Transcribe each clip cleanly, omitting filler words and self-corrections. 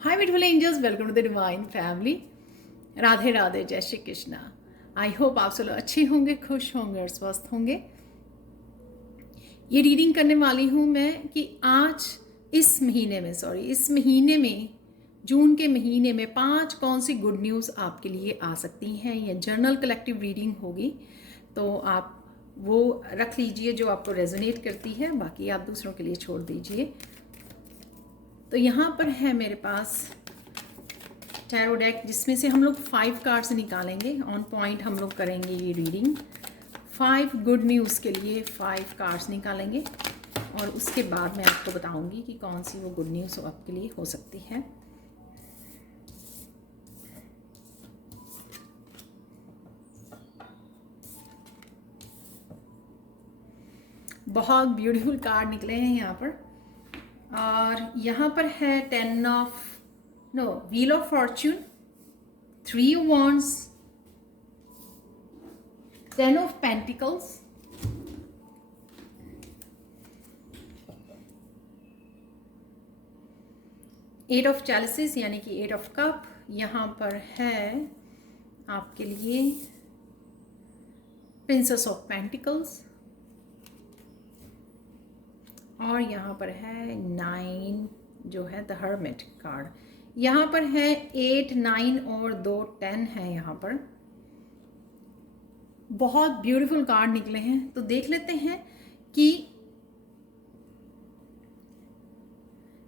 Hi beautiful angels, welcome to the divine family. Radhe Radhe, जय Shri Krishna. I hope आप सब लोग अच्छे होंगे, खुश होंगे और स्वस्थ होंगे। ये रीडिंग करने वाली हूँ मैं कि आज इस महीने में जून के महीने में 5 कौन सी गुड न्यूज़ आपके लिए आ सकती हैं। ये जर्नल कलेक्टिव रीडिंग होगी, तो आप वो रख लीजिए जो आपको रेजोनेट करती है, बाकी आप दूसरों के लिए छोड़ दीजिए। तो यहाँ पर है मेरे पास टैरो डेक, जिसमें से हम लोग 5 कार्ड्स निकालेंगे। ऑन पॉइंट हम लोग करेंगे ये रीडिंग। 5 गुड न्यूज़ के लिए 5 कार्ड्स निकालेंगे और उसके बाद मैं आपको बताऊंगी कि कौन सी वो गुड न्यूज़ आपके लिए हो सकती है। बहुत ब्यूटीफुल कार्ड निकले हैं यहाँ पर। और यहाँ पर है wheel of fortune, 3 wands, 10 of Pentacles, eight of chalices यानी कि 8 ऑफ कप। यहाँ पर है आपके लिए प्रिंसेस ऑफ पेंटिकल्स और यहाँ पर है 9 जो है द हर्मिट कार्ड। यहाँ पर है 8, 9 और 2 10 है। यहाँ पर बहुत ब्यूटीफुल कार्ड निकले हैं, तो देख लेते हैं कि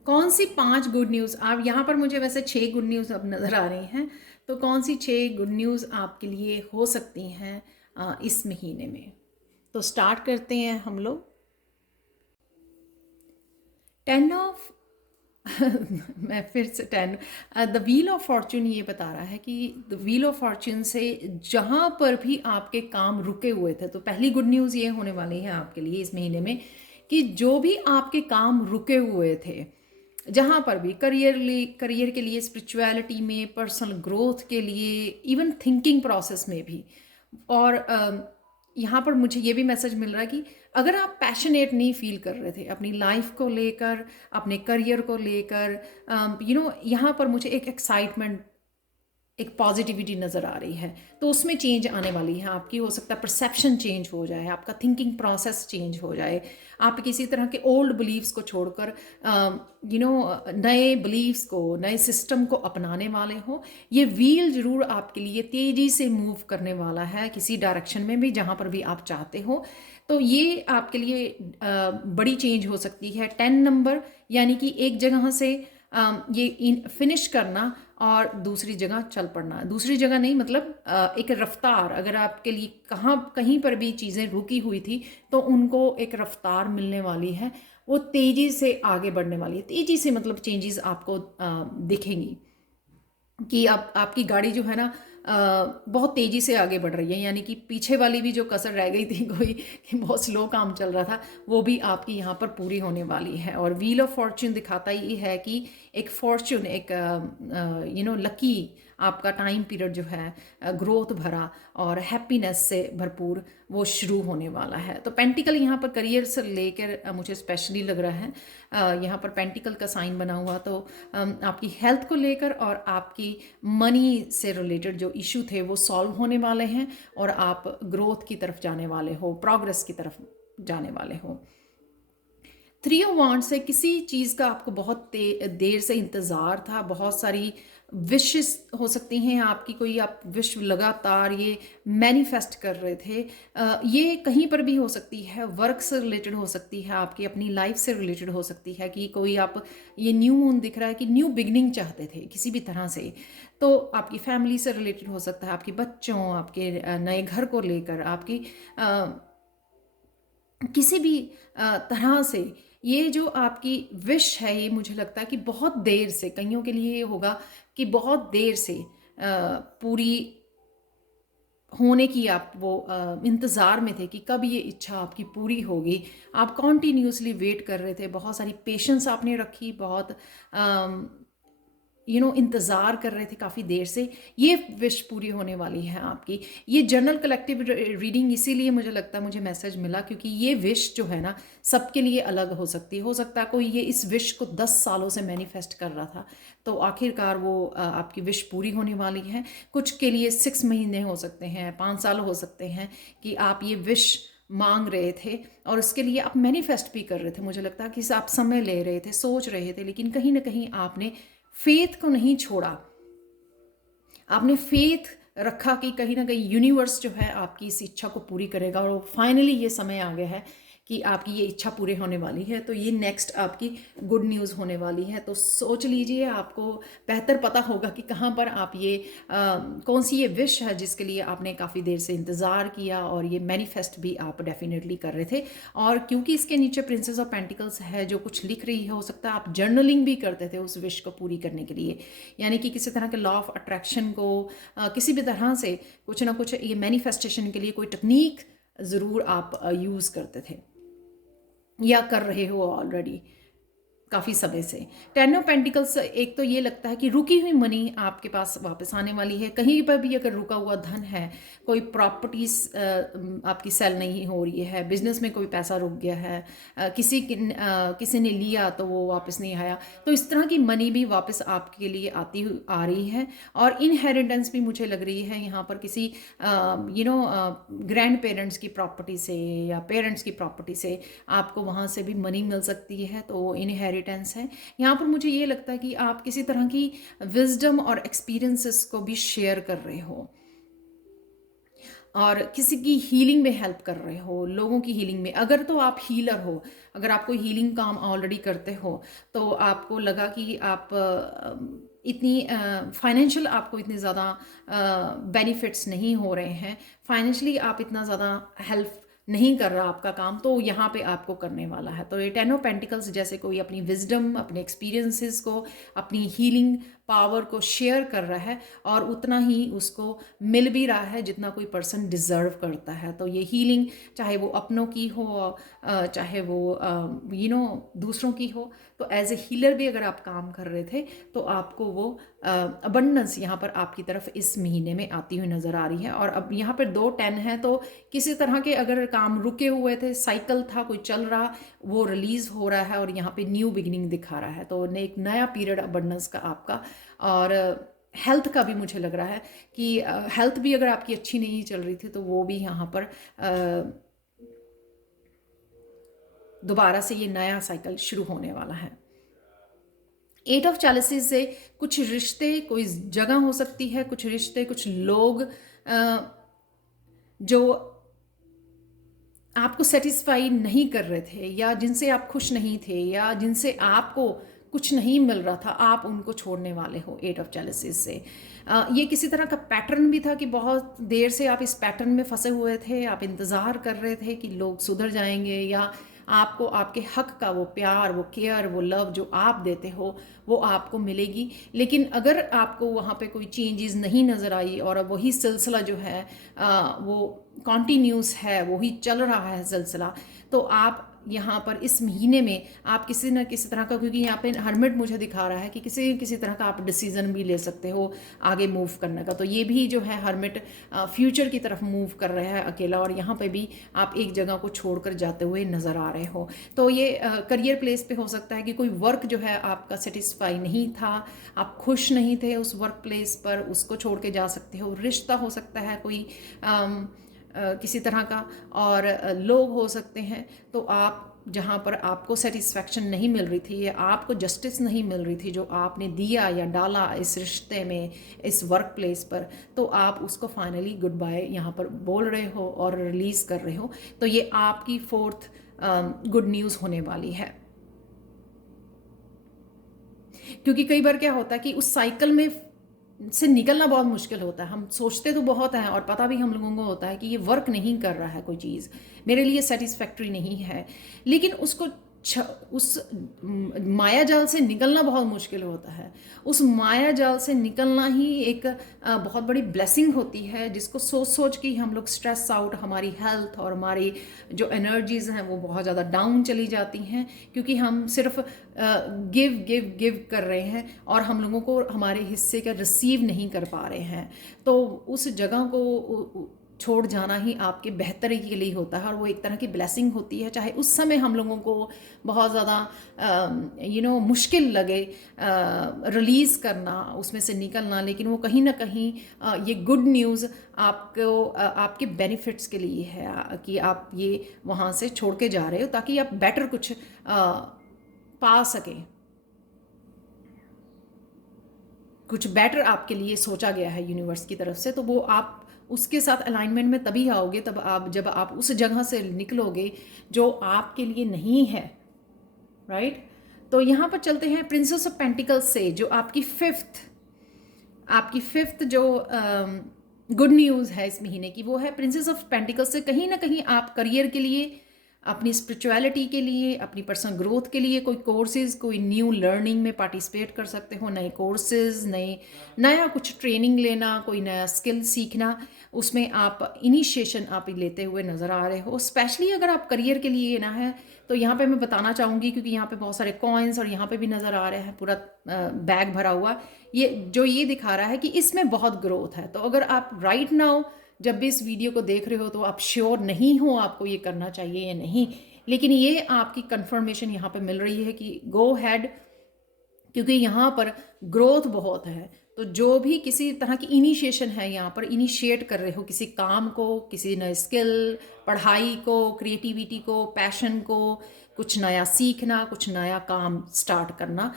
कौन सी 5 गुड न्यूज़ आप यहाँ पर, मुझे वैसे 6 गुड न्यूज़ अब नज़र आ रही हैं, तो कौन सी 6 गुड न्यूज़ आपके लिए हो सकती हैं इस महीने में। तो स्टार्ट करते हैं हम लोग। 10 ऑफ मैं फिर से 10 द व्हील ऑफ फॉर्च्यून ये बता रहा है कि द व्हील ऑफ फॉर्च्यून से जहाँ पर भी आपके काम रुके हुए थे, तो पहली गुड न्यूज़ ये होने वाली है आपके लिए इस महीने में कि जो भी आपके काम रुके हुए थे, जहाँ पर भी करियर के लिए, स्पिरिचुअलिटी में, पर्सनल ग्रोथ के लिए, इवन थिंकिंग प्रोसेस में भी। और यहाँ पर मुझे ये भी मैसेज मिल रहा है कि अगर आप पैशनेट नहीं फील कर रहे थे अपनी लाइफ को लेकर, अपने करियर को लेकर, यहाँ पर मुझे एक एक्साइटमेंट, एक पॉजिटिविटी नज़र आ रही है, तो उसमें चेंज आने वाली है आपकी। हो सकता है परसेप्शन चेंज हो जाए, आपका थिंकिंग प्रोसेस चेंज हो जाए, आप किसी तरह के ओल्ड बिलीव्स को छोड़कर नए बिलीव्स को, नए सिस्टम को अपनाने वाले हो। ये व्हील ज़रूर आपके लिए तेज़ी से मूव करने वाला है किसी डायरेक्शन में भी, जहाँ पर भी आप चाहते हो। तो ये आपके लिए बड़ी चेंज हो सकती है। 10 नंबर यानी कि एक जगह से ये फिनिश करना और दूसरी जगह चल पड़ना। दूसरी जगह नहीं, मतलब एक रफ्तार, अगर आपके लिए कहीं पर भी चीज़ें रुकी हुई थी तो उनको एक रफ्तार मिलने वाली है, वो तेज़ी से आगे बढ़ने वाली है। तेज़ी से मतलब चेंजेस आपको दिखेंगी कि आपकी गाड़ी जो है ना बहुत तेज़ी से आगे बढ़ रही है, यानी कि पीछे वाली भी जो कसर रह गई थी कोई कि बहुत स्लो काम चल रहा था, वो भी आपकी यहाँ पर पूरी होने वाली है। और व्हील ऑफ फॉर्च्यून दिखाता ही है कि एक फॉर्च्यून, एक लकी आपका टाइम पीरियड जो है ग्रोथ भरा और हैप्पीनेस से भरपूर वो शुरू होने वाला है। तो पेंटिकल यहाँ पर करियर से लेकर मुझे स्पेशली लग रहा है, यहाँ पर पेंटिकल का साइन बना हुआ, तो आपकी हेल्थ को लेकर और आपकी मनी से रिलेटेड जो इशू थे वो सॉल्व होने वाले हैं और आप ग्रोथ की तरफ जाने वाले हो, प्रोग्रेस की तरफ जाने वाले हो। 3 ऑफ वांड्स से किसी चीज़ का आपको बहुत देर से इंतज़ार था, बहुत सारी विशेस हो सकती हैं आपकी, कोई आप विश लगातार ये मैनिफेस्ट कर रहे थे। ये कहीं पर भी हो सकती है, वर्क से रिलेटेड हो सकती है, आपकी अपनी लाइफ से रिलेटेड हो सकती है कि कोई आप, ये न्यू मून दिख रहा है कि न्यू बिगनिंग चाहते थे किसी भी तरह से, तो आपकी फैमिली से रिलेटेड हो सकता है, आपके बच्चों, आपके नए घर को लेकर, आपकी किसी भी तरह से ये जो आपकी विश है, ये मुझे लगता है कि बहुत देर से, कईयों के लिए ये होगा कि बहुत देर से पूरी होने की आप वो इंतज़ार में थे कि कब ये इच्छा आपकी पूरी होगी। आप कॉन्टीन्यूसली वेट कर रहे थे, बहुत सारी पेशेंस आपने रखी, बहुत इंतज़ार कर रहे थे काफ़ी देर से, ये विश पूरी होने वाली है आपकी। ये जनरल कलेक्टिव रीडिंग इसीलिए मुझे लगता है मुझे मैसेज मिला, क्योंकि ये विश जो है ना सबके लिए अलग हो सकती है। हो सकता है कोई ये इस विश को 10 सालों से मैनिफेस्ट कर रहा था, तो आखिरकार वो आपकी विश पूरी होने वाली है। कुछ के लिए 6 महीने हो सकते हैं, 5 साल हो सकते हैं कि आप ये विश मांग रहे थे और उसके लिए आप मैनिफेस्ट भी कर रहे थे। मुझे लगता है कि आप समय ले रहे थे, सोच रहे थे, लेकिन कहीं ना कहीं आपने फेथ को नहीं छोड़ा। आपने फेथ रखा कि कहीं ना कहीं यूनिवर्स जो है आपकी इस इच्छा को पूरी करेगा, और फाइनली ये समय आ गया है कि आपकी ये इच्छा पूरी होने वाली है। तो ये नेक्स्ट आपकी गुड न्यूज़ होने वाली है। तो सोच लीजिए, आपको बेहतर पता होगा कि कहाँ पर आप ये कौन सी ये विश है जिसके लिए आपने काफ़ी देर से इंतज़ार किया, और ये मैनिफेस्ट भी आप डेफिनेटली कर रहे थे। और क्योंकि इसके नीचे प्रिंसेस ऑफ पेंटिकल्स है जो कुछ लिख रही है, हो सकता है आप जर्नलिंग भी करते थे उस विश को पूरी करने के लिए, यानी कि किसी तरह के लॉ ऑफ अट्रैक्शन को किसी भी तरह से कुछ ना कुछ ये मैनिफेस्टेशन के लिए कोई टेक्निक ज़रूर आप यूज़ करते थे या कर रहे हो ऑलरेडी काफ़ी समय से। 10 ऑफ पेंटिकल्स, एक तो ये लगता है कि रुकी हुई मनी आपके पास वापस आने वाली है। कहीं पर भी अगर रुका हुआ धन है, कोई प्रॉपर्टीज आपकी सेल नहीं हो रही है, बिजनेस में कोई पैसा रुक गया है, किसी ने लिया तो वो वापस नहीं आया, तो इस तरह की मनी भी वापस आपके लिए आ रही है। और इनहेरिटेंस भी मुझे लग रही है यहाँ पर किसी ग्रैंड पेरेंट्स की प्रॉपर्टी से या पेरेंट्स की प्रॉपर्टी से आपको वहाँ से भी मनी मिल सकती है। तो इनहेरिटेंस है यहाँ पर। मुझे ये लगता है कि आप किसी तरह की विजडम और एक्सपीरियंसेस को भी शेयर कर रहे हो, और किसी की हीलिंग में हेल्प कर रहे हो, लोगों की हीलिंग में। अगर तो आप हीलर हो, अगर आप कोई हीलिंग काम ऑलरेडी करते हो, तो आपको लगा कि आप इतनी फाइनेंशियल आपको इतने ज़्यादा बेनिफिट्स नहीं हो रहे हैं, फाइनेंशियली आप इतना ज़्यादा हेल्प नहीं कर रहा आपका काम, तो यहाँ पे आपको करने वाला है। तो ये 10 ऑफ पेंटिकल्स जैसे कोई अपनी विजडम, अपने एक्सपीरियंसेस को, अपनी हीलिंग पावर को शेयर कर रहा है, और उतना ही उसको मिल भी रहा है जितना कोई पर्सन डिज़र्व करता है। तो ये हीलिंग चाहे वो अपनों की हो, चाहे वो दूसरों की हो, तो एज ए हीलर भी अगर आप काम कर रहे थे, तो आपको वो अबंडेंस यहाँ पर आपकी तरफ इस महीने में आती हुई नज़र आ रही है। और अब यहाँ पर 2 10 है, तो किसी तरह के अगर काम रुके हुए थे, साइकिल था कोई चल रहा, वो रिलीज़ हो रहा है और यहाँ पे न्यू बिगिनिंग दिखा रहा है। तो एक नया पीरियड अबंडेंस का आपका। और हेल्थ का भी मुझे लग रहा है कि हेल्थ भी अगर आपकी अच्छी नहीं चल रही थी, तो वो भी यहाँ पर दोबारा से ये नया साइकिल शुरू होने वाला है। 8 ऑफ चैलिसेस से कुछ रिश्ते, कोई जगह हो सकती है, कुछ रिश्ते, कुछ लोग जो आपको सेटिस्फाई नहीं कर रहे थे, या जिनसे आप खुश नहीं थे, या जिनसे आपको कुछ नहीं मिल रहा था, आप उनको छोड़ने वाले हो 8 ऑफ चैलिसेस से। ये किसी तरह का पैटर्न भी था कि बहुत देर से आप इस पैटर्न में फंसे हुए थे, आप इंतज़ार कर रहे थे कि लोग सुधर जाएंगे, या आपको आपके हक का वो प्यार, वो केयर, वो लव जो आप देते हो वो आपको मिलेगी। लेकिन अगर आपको वहाँ पे कोई चेंजेस नहीं नज़र आई, और अब वही सिलसिला जो है वो कॉन्टीन्यूस है, वही चल रहा है सिलसिला, तो आप यहाँ पर इस महीने में आप किसी न किसी तरह का, क्योंकि यहाँ पे हर्मिट मुझे दिखा रहा है कि किसी तरह का आप डिसीजन भी ले सकते हो आगे मूव करने का। तो ये भी जो है हर्मिट फ्यूचर की तरफ मूव कर रहा है अकेला, और यहाँ पे भी आप एक जगह को छोड़कर जाते हुए नज़र आ रहे हो। तो ये करियर प्लेस पे हो सकता है कि कोई वर्क जो है आपका सेटिस्फाई नहीं था, आप खुश नहीं थे उस वर्क प्लेस पर, उसको छोड़ के जा सकते हो। रिश्ता हो सकता है कोई किसी तरह का, और लोग हो सकते हैं। तो आप जहाँ पर आपको सेटिस्फैक्शन नहीं मिल रही थी, या आपको जस्टिस नहीं मिल रही थी जो आपने दिया या डाला इस रिश्ते में, इस वर्क प्लेस पर, तो आप उसको फाइनली गुड बाय यहाँ पर बोल रहे हो और रिलीज़ कर रहे हो। तो ये आपकी 4th गुड न्यूज़ होने वाली है। क्योंकि कई बार क्या होता है कि उस साइकिल में से निकलना बहुत मुश्किल होता है। हम सोचते तो बहुत हैं, और पता भी हम लोगों को होता है कि ये वर्क नहीं कर रहा है, कोई चीज़ मेरे लिए सेटिस्फैक्ट्री नहीं है, लेकिन उसको उस माया जाल से निकलना बहुत मुश्किल होता है। उस माया जाल से निकलना ही एक बहुत बड़ी ब्लेसिंग होती है, जिसको सोच सोच के ही हम लोग स्ट्रेस आउट, हमारी हेल्थ और हमारी जो एनर्जीज़ हैं वो बहुत ज़्यादा डाउन चली जाती हैं, क्योंकि हम सिर्फ गिव गिव गिव कर रहे हैं और हम लोगों को हमारे हिस्से का रिसीव नहीं कर पा रहे हैं। तो उस जगह को छोड़ जाना ही आपके बेहतरी के लिए होता है, और वो एक तरह की ब्लेसिंग होती है। चाहे उस समय हम लोगों को बहुत ज़्यादा मुश्किल लगे रिलीज़ करना, उसमें से निकलना, लेकिन वो कहीं ना कहीं ये गुड न्यूज़ आपको आपके बेनिफिट्स के लिए है, कि आप ये वहाँ से छोड़ के जा रहे हो ताकि आप बेटर कुछ पा सकें, कुछ बेटर आपके लिए सोचा गया है यूनिवर्स की तरफ से। तो वो आप उसके साथ अलाइनमेंट में तभी आओगे तब आप जब आप उस जगह से निकलोगे जो आपके लिए नहीं है, राइट। तो यहाँ पर चलते हैं प्रिंसेस ऑफ पेंटिकल्स से, जो आपकी फिफ्थ जो गुड न्यूज़ है इस महीने की, वो है प्रिंसेस ऑफ पेंटिकल्स से। कहीं ना कहीं आप करियर के लिए, अपनी स्पिरिचुअलिटी के लिए, अपनी पर्सनल ग्रोथ के लिए कोई कोर्सेज, कोई न्यू लर्निंग में पार्टिसिपेट कर सकते हो। नए कोर्सेज, नया कुछ ट्रेनिंग लेना, कोई नया स्किल सीखना, उसमें आप इनिशिएशन आप लेते हुए नज़र आ रहे हो। स्पेशली अगर आप करियर के लिए ना है, तो यहाँ पे मैं बताना चाहूँगी, क्योंकि यहाँ पे बहुत सारे कॉइन्स और यहाँ पे भी नज़र आ रहे हैं पूरा बैग भरा हुआ, ये दिखा रहा है कि इसमें बहुत ग्रोथ है। तो अगर आप राइट नाउ जब भी इस वीडियो को देख रहे हो तो आप श्योर नहीं हो आपको ये करना चाहिए या नहीं, लेकिन ये आपकी कंफर्मेशन यहाँ पे मिल रही है कि गो हैड, क्योंकि यहाँ पर ग्रोथ बहुत है। तो जो भी किसी तरह की इनिशिएशन है, यहाँ पर इनिशिएट कर रहे हो किसी काम को, किसी नए स्किल, पढ़ाई को, क्रिएटिविटी को, पैशन को, कुछ नया सीखना, कुछ नया काम स्टार्ट करना,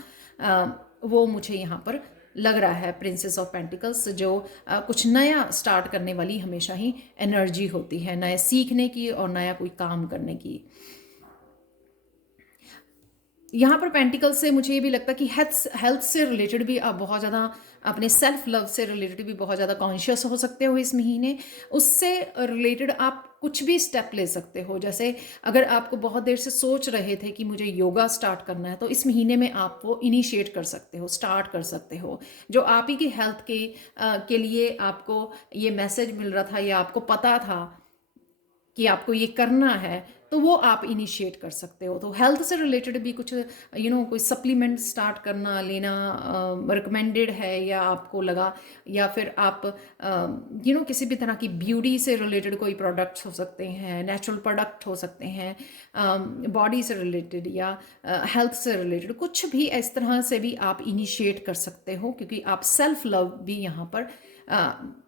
वो मुझे यहाँ पर लग रहा है। प्रिंसेस ऑफ पेंटिकल्स जो कुछ नया स्टार्ट करने वाली हमेशा ही एनर्जी होती है, नए सीखने की और नया कोई काम करने की। यहाँ पर पेंटिकल से मुझे ये भी लगता है कि हेल्थ से रिलेटेड भी आप बहुत ज़्यादा, अपने सेल्फ लव से रिलेटेड भी बहुत ज़्यादा कॉन्शियस हो सकते हो इस महीने। उससे रिलेटेड आप कुछ भी स्टेप ले सकते हो। जैसे अगर आपको बहुत देर से सोच रहे थे कि मुझे योगा स्टार्ट करना है, तो इस महीने में आप वो इनिशिएट कर सकते हो, स्टार्ट कर सकते हो। जो आप ही की हेल्थ के लिए आपको ये मैसेज मिल रहा था या आपको पता था कि आपको ये करना है, तो वो आप इनिशिएट कर सकते हो। तो हेल्थ से रिलेटेड भी कुछ कोई सप्लीमेंट स्टार्ट करना, लेना रिकमेंडेड है, या आपको लगा, या फिर आप किसी भी तरह की ब्यूटी से रिलेटेड कोई प्रोडक्ट्स हो सकते हैं, नेचुरल प्रोडक्ट हो सकते हैं, बॉडी से रिलेटेड या हेल्थ से रिलेटेड, कुछ भी इस तरह से भी आप इनिशिएट कर सकते हो, क्योंकि आप सेल्फ लव भी यहाँ पर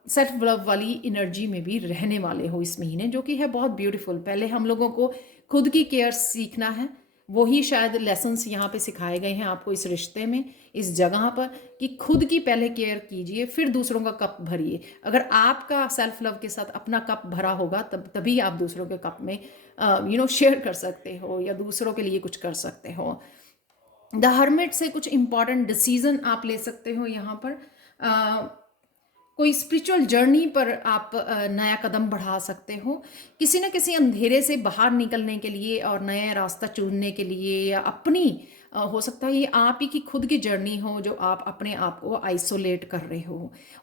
सेल्फ लव वाली एनर्जी में भी रहने वाले हो इस महीने, जो कि है बहुत ब्यूटीफुल। पहले हम लोगों को खुद की केयर सीखना है, वही शायद लेसन्स यहाँ पे सिखाए गए हैं आपको इस रिश्ते में, इस जगह पर, कि खुद की पहले केयर कीजिए, फिर दूसरों का कप भरिए। अगर आपका सेल्फ लव के साथ अपना कप भरा होगा, तभी आप दूसरों के कप में शेयर कर सकते हो या दूसरों के लिए कुछ कर सकते हो। द हर्मिट से कुछ इंपॉर्टेंट डिसीजन आप ले सकते हो यहाँ पर। कोई स्पिरिचुअल जर्नी पर आप नया कदम बढ़ा सकते हो, किसी न किसी अंधेरे से बाहर निकलने के लिए और नया रास्ता चुनने के लिए, या अपनी हो सकता है ये आप ही की खुद की जर्नी हो, जो आप अपने आप को आइसोलेट कर रहे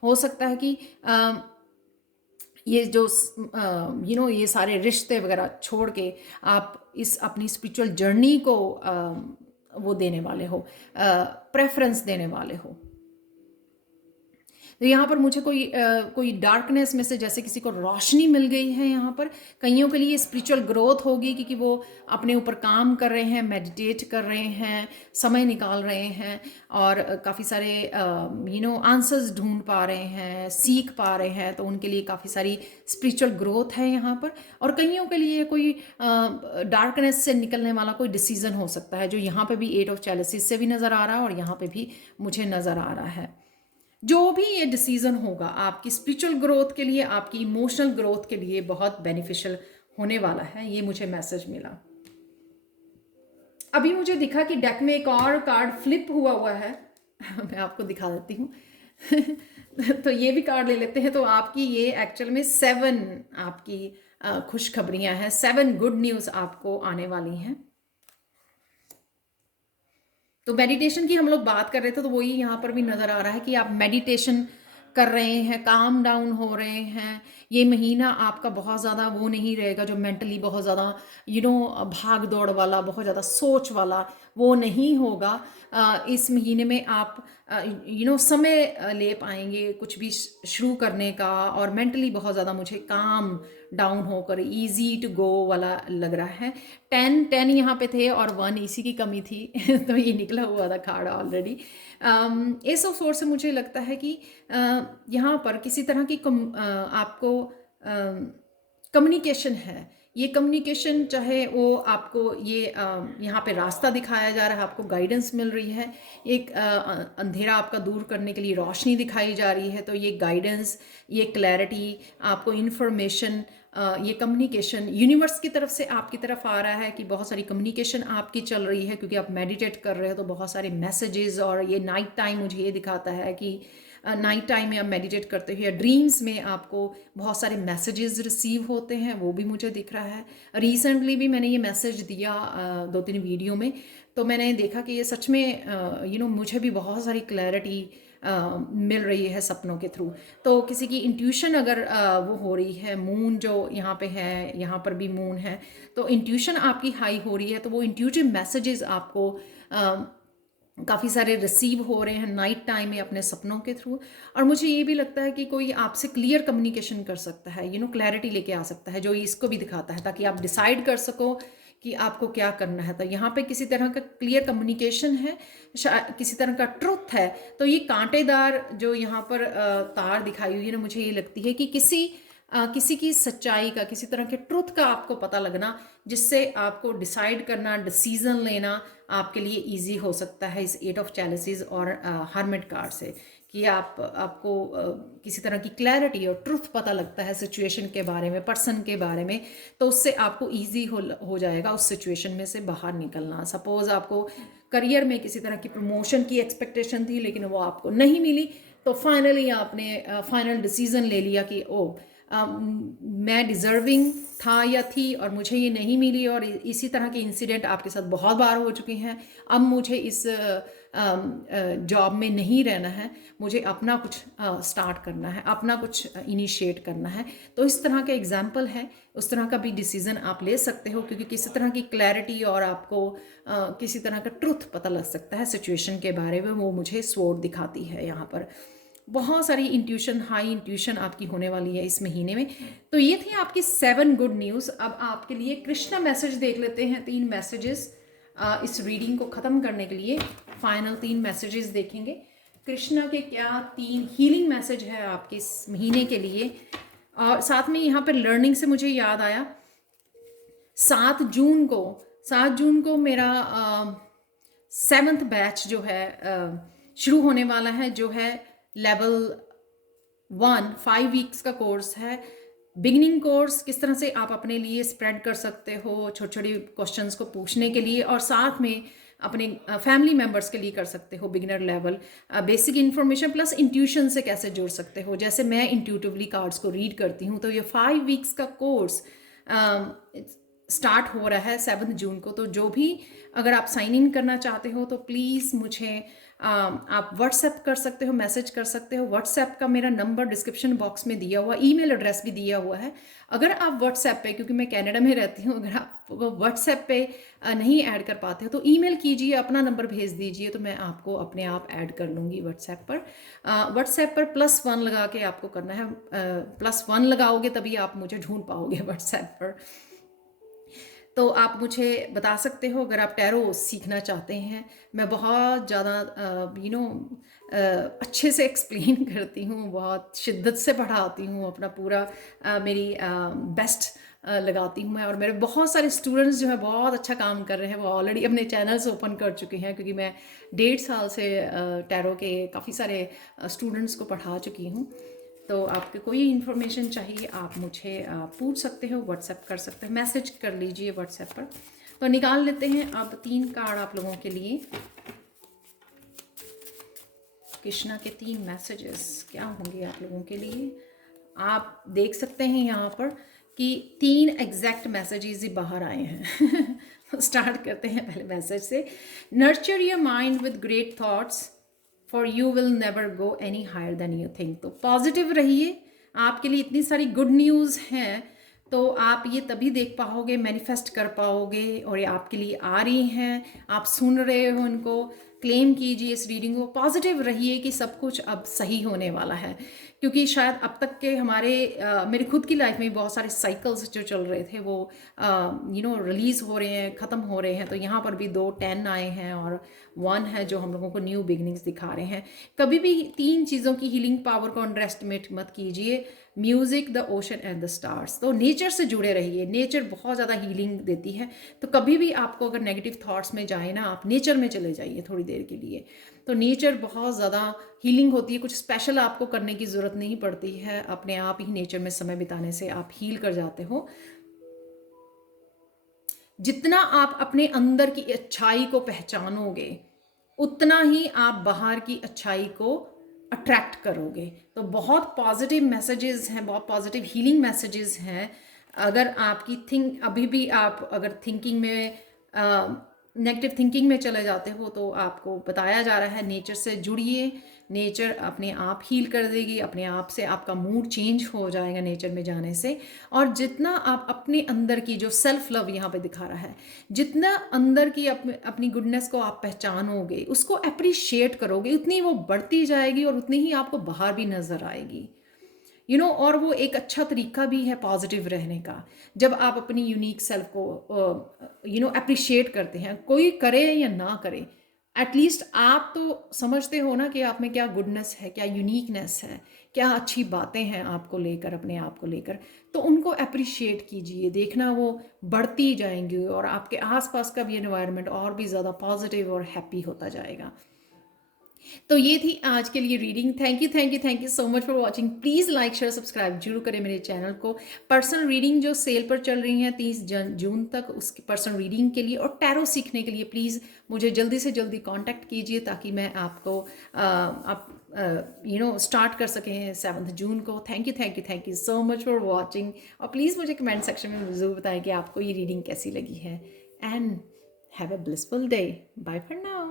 हो सकता है कि ये जो ये सारे रिश्ते वगैरह छोड़ के आप इस अपनी स्पिरिचुअल जर्नी को वो देने वाले हो, प्रेफरेंस देने वाले हो। तो यहाँ पर मुझे कोई डार्कनेस में से जैसे किसी को रोशनी मिल गई है। यहाँ पर कईयों के लिए स्पिरिचुअल ग्रोथ होगी, क्योंकि वो अपने ऊपर काम कर रहे हैं, मेडिटेट कर रहे हैं, समय निकाल रहे हैं, और काफ़ी सारे आंसर्स ढूंढ पा रहे हैं, सीख पा रहे हैं। तो उनके लिए काफ़ी सारी स्पिरिचुअल ग्रोथ है यहाँ पर। और कईयों के लिए कोई डार्कनेस से निकलने वाला कोई डिसीजन हो सकता है, जो यहाँ पे भी 8 ऑफ चैलेसिस से भी नज़र आ रहा है और यहाँ पे भी मुझे नज़र आ रहा है। जो भी ये डिसीजन होगा आपकी स्पिरिचुअल ग्रोथ के लिए, आपकी इमोशनल ग्रोथ के लिए बहुत बेनिफिशियल होने वाला है, ये मुझे मैसेज मिला। अभी मुझे दिखा कि डेक में एक और कार्ड फ्लिप हुआ है मैं आपको दिखा देती हूँ तो ये भी कार्ड ले लेते हैं। तो आपकी ये एक्चुअल में 7 आपकी खुशखबरियां हैं, 7 गुड न्यूज़ आपको आने वाली हैं। तो मेडिटेशन की हम लोग बात कर रहे थे, तो वही यहाँ पर भी नज़र आ रहा है कि आप मेडिटेशन कर रहे हैं, काम डाउन हो रहे हैं। ये महीना आपका बहुत ज़्यादा वो नहीं रहेगा जो मेंटली बहुत ज़्यादा भाग दौड़ वाला, बहुत ज़्यादा सोच वाला, वो नहीं होगा। इस महीने में आप समय ले पाएंगे कुछ भी शुरू करने का, और मेंटली बहुत ज़्यादा मुझे काम डाउन होकर इजी टू गो वाला लग रहा है। 10 यहाँ पे थे और 1 इसी की कमी थी तो ये निकला हुआ था card already. S of source से मुझे लगता है कि यहाँ पर किसी तरह की आपको कम्युनिकेशन है। ये कम्युनिकेशन चाहे वो आपको ये यहाँ पे रास्ता दिखाया जा रहा है, आपको गाइडेंस मिल रही है, एक अंधेरा आपका दूर करने के लिए रोशनी दिखाई जा रही है। तो ये गाइडेंस, ये क्लैरिटी, आपको इन्फॉर्मेशन, ये कम्युनिकेशन यूनिवर्स की तरफ से आपकी तरफ आ रहा है कि बहुत सारी कम्युनिकेशन आपकी चल रही है, क्योंकि आप मेडिटेट कर रहे हो तो बहुत सारे मैसेजेस। और ये नाइट टाइम मुझे ये दिखाता है कि नाइट टाइम में आप मेडिटेट करते हो या ड्रीम्स में आपको बहुत सारे मैसेजेस रिसीव होते हैं, वो भी मुझे दिख रहा है। रिसेंटली भी मैंने ये मैसेज दिया 2-3 वीडियो में, तो मैंने देखा कि ये सच में मुझे भी बहुत सारी क्लैरिटी मिल रही है सपनों के थ्रू। तो किसी की इंट्यूशन अगर वो हो रही है, मून जो यहाँ पे है, यहाँ पर भी मून है, तो इंट्यूशन आपकी हाई हो रही है, तो वो इंट्यूटिव मैसेजेस आपको काफ़ी सारे रिसीव हो रहे हैं नाइट टाइम में अपने सपनों के थ्रू। और मुझे ये भी लगता है कि कोई आपसे क्लियर कम्युनिकेशन कर सकता है, क्लैरिटी लेके आ सकता है, जो इसको भी दिखाता है, ताकि आप डिसाइड कर सको कि आपको क्या करना है। तो यहाँ पे किसी तरह का क्लियर कम्युनिकेशन है, किसी तरह का ट्रुथ है। तो ये कांटेदार जो यहाँ पर तार दिखाई हुई है ना, मुझे ये लगती है कि किसी की सच्चाई का, किसी तरह के ट्रुथ का आपको पता लगना, जिससे आपको डिसाइड करना, डिसीजन लेना आपके लिए इजी हो सकता है इस 8 ऑफ चैलिसेस और हर्मिट कार्ड से, कि आपको किसी तरह की क्लैरिटी और ट्रुथ पता लगता है सिचुएशन के बारे में, पर्सन के बारे में। तो उससे आपको इजी हो जाएगा उस सिचुएशन में से बाहर निकलना। सपोज आपको करियर में किसी तरह की प्रमोशन की एक्सपेक्टेशन थी, लेकिन वो आपको नहीं मिली, तो फाइनली आपने फाइनल डिसीजन ले लिया कि मैं डिज़र्विंग था या थी और मुझे ये नहीं मिली। और इसी तरह के इंसिडेंट आपके साथ बहुत बार हो चुके हैं। अब मुझे इस जॉब में नहीं रहना है, मुझे अपना कुछ स्टार्ट करना है, अपना कुछ इनिशिएट करना है। तो इस तरह का एग्जाम्पल है, उस तरह का भी डिसीज़न आप ले सकते हो, क्योंकि किसी तरह की क्लैरिटी और आपको किसी तरह का ट्रुथ पता लग सकता है सिचुएशन के बारे में, वो मुझे स्वॉर्ड दिखाती है। यहाँ पर बहुत सारी इंट्यूशन, हाई इंट्यूशन आपकी होने वाली है इस महीने में। तो ये थी आपकी 7 गुड न्यूज़। अब आपके लिए कृष्णा मैसेज देख लेते हैं, 3 मैसेजेस इस रीडिंग को ख़त्म करने के लिए। फाइनल 3 मैसेजेस देखेंगे कृष्णा के, क्या 3 हीलिंग मैसेज है आपके इस महीने के लिए। और साथ में यहाँ पर लर्निंग से मुझे याद आया, 7 जून को मेरा 7th बैच जो है शुरू होने वाला है, जो है लेवल 1 5 वीक्स का कोर्स है, बिगिनिंग कोर्स। किस तरह से आप अपने लिए स्प्रेड कर सकते हो छोटे छोटे क्वेश्चंस को पूछने के लिए, और साथ में अपने फैमिली मेम्बर्स के लिए कर सकते हो beginner level basic information plus intuition से कैसे जोड़ सकते हो। जैसे मैं इंट्यूटिवली कार्ड्स को रीड करती हूँ, तो ये 5 वीक्स का कोर्स स्टार्ट हो रहा है 7 जून को। तो जो भी अगर आप साइन इन करना चाहते हो तो प्लीज़ मुझे आप व्हाट्सएप कर सकते हो, मैसेज कर सकते हो। व्हाट्सएप का मेरा नंबर डिस्क्रिप्शन बॉक्स में दिया हुआ, ईमेल एड्रेस भी दिया हुआ है। अगर आप व्हाट्सएप पे, क्योंकि मैं कनाडा में रहती हूँ, अगर आप व्हाट्सएप पे नहीं ऐड कर पाते हो तो ईमेल कीजिए, अपना नंबर भेज दीजिए, तो मैं आपको अपने आप ऐड कर लूँगी व्हाट्सएप पर। व्हाट्सएप पर +1 लगा के आपको करना है, +1 लगाओगे तभी आप मुझे ढूंढ पाओगे व्हाट्सएप पर। तो आप मुझे बता सकते हो अगर आप टैरो सीखना चाहते हैं। मैं बहुत ज़्यादा अच्छे से एक्सप्लेन करती हूँ, बहुत शिद्दत से पढ़ाती हूँ, अपना पूरा मेरी बेस्ट लगाती हूँ मैं। और मेरे बहुत सारे स्टूडेंट्स जो है बहुत अच्छा काम कर रहे हैं, वो ऑलरेडी अपने चैनल्स ओपन कर चुके हैं, क्योंकि मैं 1.5 साल से टैरो के काफ़ी सारे स्टूडेंट्स को पढ़ा चुकी हूँ। तो आपको कोई इन्फॉर्मेशन चाहिए आप मुझे पूछ सकते हो, व्हाट्सएप कर सकते हो, मैसेज कर लीजिए व्हाट्सएप पर। तो निकाल लेते हैं अब 3 कार्ड आप लोगों के लिए। कृष्णा के 3 मैसेजेस क्या होंगे आप लोगों के लिए। आप देख सकते हैं यहाँ पर कि 3 एग्जैक्ट मैसेजेस ही बाहर आए हैं स्टार्ट करते हैं पहले मैसेज से। Nurture your mind with great thoughts for you will never go any higher than you think. तो पॉजिटिव रहिए, आपके लिए इतनी सारी गुड न्यूज़ हैं, तो आप ये तभी देख पाओगे, मैनिफेस्ट कर पाओगे, और ये आपके लिए आ रही हैं, आप सुन रहे हो उनको। क्लेम कीजिए इस रीडिंग को, पॉजिटिव रहिए कि सब कुछ अब सही होने वाला है। क्योंकि शायद अब तक के हमारे मेरी खुद की लाइफ में बहुत सारे साइकिल्स जो चल रहे थे वो रिलीज़ हो रहे हैं, ख़त्म हो रहे हैं। तो यहाँ पर भी 2 10 आए हैं और 1 है जो हम लोगों को न्यू बिगनिंग्स दिखा रहे हैं। कभी भी 3 चीज़ों की हीलिंग पावर को अंडर एस्टिमेट मत कीजिए, music, the ocean and the stars. तो नेचर से जुड़े रहिए, नेचर बहुत ज़्यादा हीलिंग देती है। तो कभी भी आपको अगर नेगेटिव थॉट्स में जाए ना, आप नेचर में चले जाइए थोड़ी देर के लिए। तो नेचर बहुत ज़्यादा हीलिंग होती है, कुछ स्पेशल आपको करने की ज़रूरत नहीं पड़ती है, अपने आप ही नेचर में समय बिताने से आप हील कर जाते हो। जितना आप अपने अंदर की अच्छाई को पहचानोगे, उतना ही आप बाहर की अच्छाई को अट्रैक्ट करोगे। तो बहुत पॉजिटिव मैसेजेस हैं, बहुत पॉजिटिव हीलिंग मैसेजेस हैं। अगर आपकी अभी भी आप अगर थिंकिंग में नेगेटिव थिंकिंग में चले जाते हो, तो आपको बताया जा रहा है नेचर से जुड़िए, नेचर अपने आप हील कर देगी, अपने आप से आपका मूड चेंज हो जाएगा नेचर में जाने से। और जितना आप अपने अंदर की जो सेल्फ लव यहाँ पे दिखा रहा है, जितना अंदर की अपनी गुडनेस को आप पहचानोगे, उसको अप्रिशिएट करोगे, उतनी वो बढ़ती जाएगी और उतनी ही आपको बाहर भी नजर आएगी। और वो एक अच्छा तरीका भी है पॉजिटिव रहने का, जब आप अपनी यूनिक सेल्फ को अप्रिशिएट करते हैं, कोई करे या ना करे, एटलीस्ट आप तो समझते हो ना कि आप में क्या गुडनेस है, क्या यूनिकनेस है, क्या अच्छी बातें हैं आपको लेकर, अपने आप को लेकर। तो उनको अप्रिशिएट कीजिए, देखना वो बढ़ती जाएंगी और आपके आसपास का भी एनवायरनमेंट और भी ज़्यादा पॉजिटिव और हैप्पी होता जाएगा। तो ये थी आज के लिए reading. Thank you so much for watching. Please like share subscribe जरूर करें मेरे चैनल को। पर्सनल रीडिंग जो सेल पर चल रही हैं 30 जून तक, उसकी पर्सनल रीडिंग के लिए और टैरो सीखने के लिए प्लीज़ मुझे जल्दी से जल्दी कांटेक्ट कीजिए, ताकि मैं आपको स्टार्ट कर सकें 7 जून को। Thank you so much for watching. और प्लीज़ मुझे कमेंट सेक्शन में ज़रूर बताएं कि आपको ये रीडिंग कैसी लगी है। And have a blissful day. Bye for now.